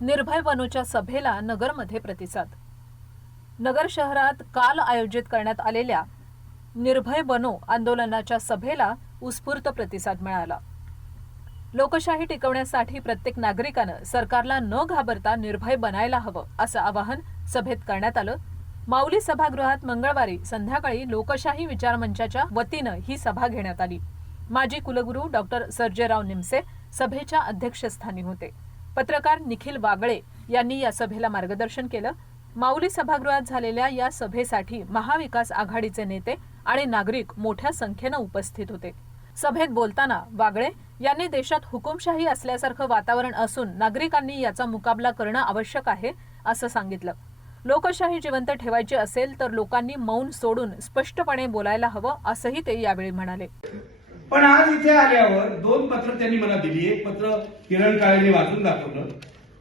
निर्भय बनूच्या सभेला नगरमध्ये प्रतिसाद। नगर शहरात काल आयोजित करण्यात आलेल्या निर्भय बनो आंदोलनाच्या सभेला उत्स्फूर्त प्रतिसाद मिळाला। लोकशाही टिकवण्यासाठी प्रत्येक नागरिकानं सरकारला न घाबरता निर्भय बनायला हवं असं आवाहन सभेत करण्यात आलं। माऊली सभागृहात मंगळवारी संध्याकाळी लोकशाही विचार मंचाच्या वतीनं ही सभा घेण्यात आली। माजी कुलगुरू डॉक्टर सर्जेराव निमसे सभेच्या अध्यक्षस्थानी होते। पत्रकार निखिल वागळे यांनी या सभेला मार्गदर्शन केलं। माऊली सभागृहात झालेल्या या सभेसाठी महाविकास आघाडीचे नेते आणि नागरिक मोठ्या संख्येनं उपस्थित होते। सभेत बोलताना वागळे यांनी देशात हुकुमशाही असल्यासारखं वातावरण असून नागरिकांनी याचा मुकाबला करणं आवश्यक आहे असं सांगितलं। लोकशाही जिवंत ठेवायची असेल तर लोकांनी मौन सोडून स्पष्टपणे बोलायला हवं असंही ते यावेळी म्हणाले। पण आज इथे आल्यावर दोन पत्र त्यांनी मला दिली। एक पत्र किरण काळेंनी वाचून दाखवलं,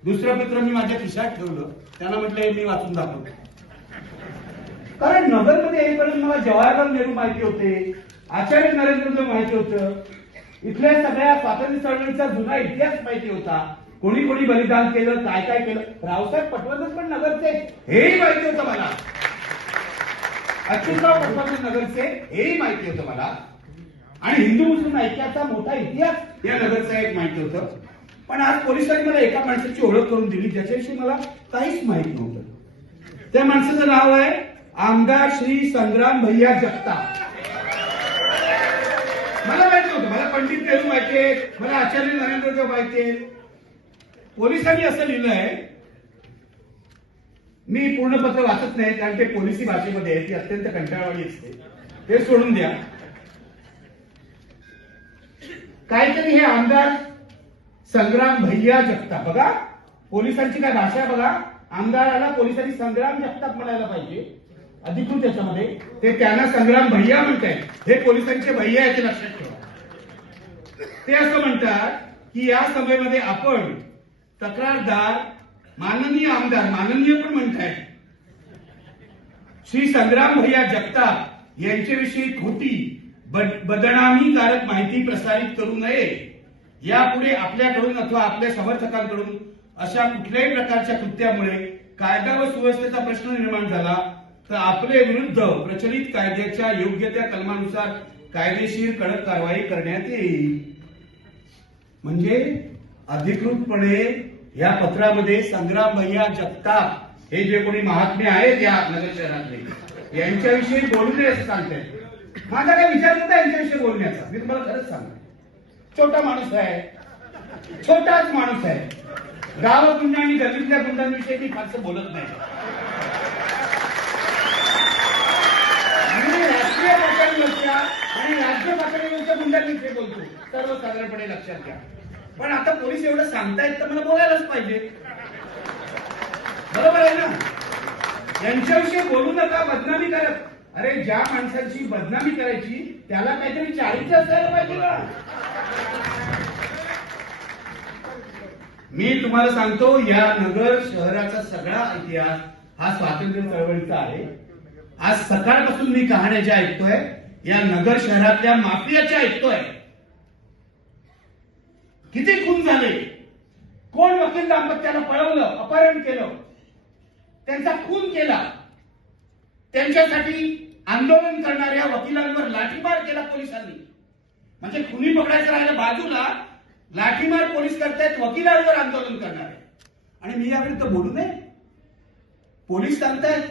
दुसरं पत्र मी माझ्या खिशात ठेवलं, त्यांना म्हटलं मी वाचून दाखवलं। कारण नगरमध्ये येईपर्यंत मला जवाहरलाल नेहरू माहिती होते, आचार्य नरेंद्र माहिती होतं, इथल्या सगळ्या स्वातंत्र्य चळवळीचा जुना इतिहास माहिती होता, कोणी कोणी बलिदान केलं, काय काय केलं, रावसाहेब पटवर्धन पण नगरचे हेही माहिती होतं मला, अच्युतराव पटवर्धन नगरचे हेही माहिती होतं मला, आणि हिंदू मुस्लिम ऐक्याचा मोठा इतिहास या नगरचा एक माहिती होतं। पण आज पोलिसांनी मला एका माणसाची ओळख करून दिली ज्याच्याविषयी मला काहीच माहिती नव्हतं। त्या माणसाचं नाव आहे आमदार श्री संग्राम भैया जगताप। मला माहिती होतं, मला पंडित नेहरू माहिती आहे, मला आचार्य नरेंद्र माहिती आहे। पोलिसांनी असं लिहिलंय, मी पूर्ण पत्र वाचत नाही कारण ते पोलिसी भाषेमध्ये आहे, ती अत्यंत कंटाळवाणी असते, ते सोडून द्या। काहीतरी हे आमदार संग्राम भैया जगताप, बघा पोलिसांची काय भाषा आहे बघा, आमदाराला पोलिसांनी संग्राम जगताप म्हणायला पाहिजे अधिकृत याच्यामध्ये, ते त्यांना संग्राम भैया म्हणतायत, हे पोलिसांचे भैया याचे लक्षात ठेवा। ते असं म्हणतात की या सभेमध्ये आपण तक्रारदार माननीय आमदार, माननीय पण म्हणतायत, श्री संग्राम भैया जगताप यांच्याविषयी खोटी बदनामीकारक माहिती प्रसारित करू नये। यापुढे आपल्याकडून अथवा आपल्या समर्थकांकडून अशा कुठल्याही प्रकारच्या कृत्यामुळे कायदा व सुव्यवस्थेचा प्रश्न निर्माण झाला तर आपले विरुद्ध प्रचलित कायद्याच्या योग्य त्या कलमानुसार कायदेशीर कडक कारवाई करण्यात येईल। म्हणजे अधिकृतपणे या पत्रामध्ये संग्राम भैया जगताप हे जे कोणी महात्मे आहेत या नगर शहरातले यांच्याविषयी बोलू नये असं सांगतायत। माझा काय विचार नव्हता यांच्याविषयी बोलण्याचा, मी तुम्हाला खरंच सांगतो, छोटा माणूस आहे, छोटाच माणूस आहे, गाव गुंड आणि गल्लीतल्या गुंडांविषयी मी फारसं बोलत नाही, आणि राष्ट्रीय पातळीवरच्या आणि राज्य पातळीवरच्या गुंडांविषयी बोलतो, सर्वसाधारणपणे लक्षात घ्या। पण आता पोलीस एवढं सांगतायत तर मला बोलायलाच पाहिजे, बरोबर आहे ना? यांच्याविषयी बोलू नका, बदनामी करत, अरे ज्या माणसाची बदनामी करायची त्याला काहीतरी चारित्र्य असायला पाहिजे ना। मी तुम्हाला सांगतो, या नगर शहराचा सगळा इतिहास हा स्वातंत्र्य चळवळीचा आहे। आज सकाळपासून मी कहाण्या ज्या ऐकतोय या नगर शहरातल्या माफियाच्या ऐकतोय। किती खून झाले, कोण वकील दाम्पत्याला पळवलं, अपहरण केलं, त्यांचा खून केला, त्यांच्यासाठी आंदोलन करणाऱ्या वकिलांवर लाठीमार केला पोलिसांनी। म्हणजे खुनी पकडायचं राहिलं बाजूला, लाठीमार पोलीस करतायत वकिलांवर आंदोलन करणारे, आणि मी याविरुद्ध बोलू नये? पोलीस सांगतायत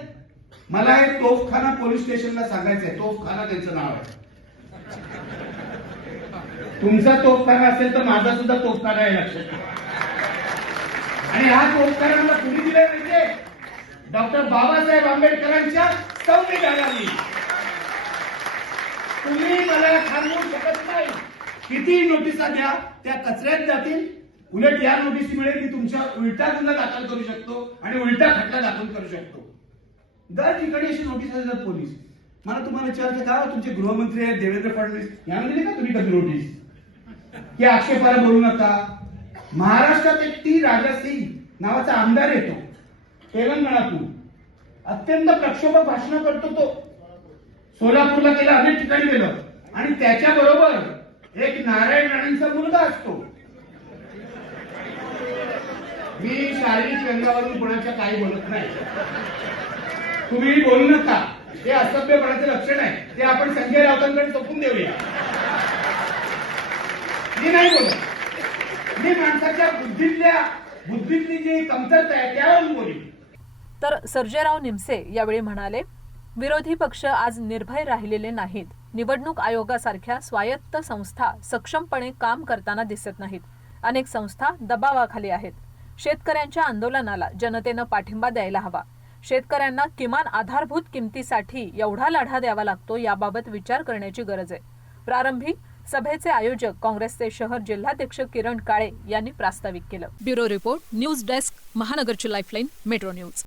मला हे तोफखाना पोलीस स्टेशनला सांगायचंय, तोफखाना त्यांचं नाव आहे। तुमचा तोफखाना असेल तर माझा सुद्धा तोफखाना आहे, लक्षात घ्या। आणि हा तोफखाना मला कुणी दिलाय म्हणजे डॉक्टर बाबासाहेब आंबेडकरांच्या संविधानाने। तुम्ही मला थांबवू शकत नाही, किती नोटिसा द्या त्या कचऱ्यात जातील। उलट या नोटिसीमुळे मी तुमच्या उलटा गुन्हा दाखल करू शकतो आणि उलटा खटला दाखल करू शकतो। दर ठिकाणी अशी नोटीस देतात पोलीस। मला तुम्हाला विचारायचं का, तुमचे गृहमंत्री आहेत देवेंद्र फडणवीस, यांना दिली का तुम्ही कधी नोटीस की आक्षेपार्ह बोलू नका? महाराष्ट्रात एक टी राजा सिंग नावाचा आमदार येतो तेलंगणातून, अत्यंत प्रक्षोभक भाषण करतो तो, सोलापूरला गेला, अनेक ठिकाणी गेलं, आणि त्याच्याबरोबर एक नारायण राणेंचा मुलगा असतो, मी शारीरिक रंगावरून कोणाच्या काही बोलत नाही. तुम्ही बोलू नका, हे असभ्यपणाचे लक्षण आहे. ते आपण संजय राऊतांकडे सोपून देऊया. मी नाही बोलत, मी माणसाच्या बुद्धीतली जी कमतरता आहे त्यावर बोलेन. तर सर्जेराव निमसे यावेळी म्हणाले, विरोधी पक्ष आज निर्भय राहिलेले नाहीत. निवडणूक आयोगासारख्या स्वायत्त संस्था सक्षमपणे काम करताना दिसत नाहीत. अनेक संस्था दबावाखाली आहेत. शेतकऱ्यांच्या आंदोलनाला जनतेनं पाठिंबा द्यायला हवा. शेतकऱ्यांना किमान आधारभूत किमतीसाठी एवढा लढा द्यावा लागतो याबाबत विचार करण्याची गरज आहे. प्रारंभी सभेचे आयोजक काँग्रेसचे शहर जिल्हाध्यक्ष किरण काळे यांनी प्रास्ताविक केलं. ब्युरो रिपोर्ट, न्यूज डेस्क, महानगरची लाईफलाईन, मेट्रो न्यूज.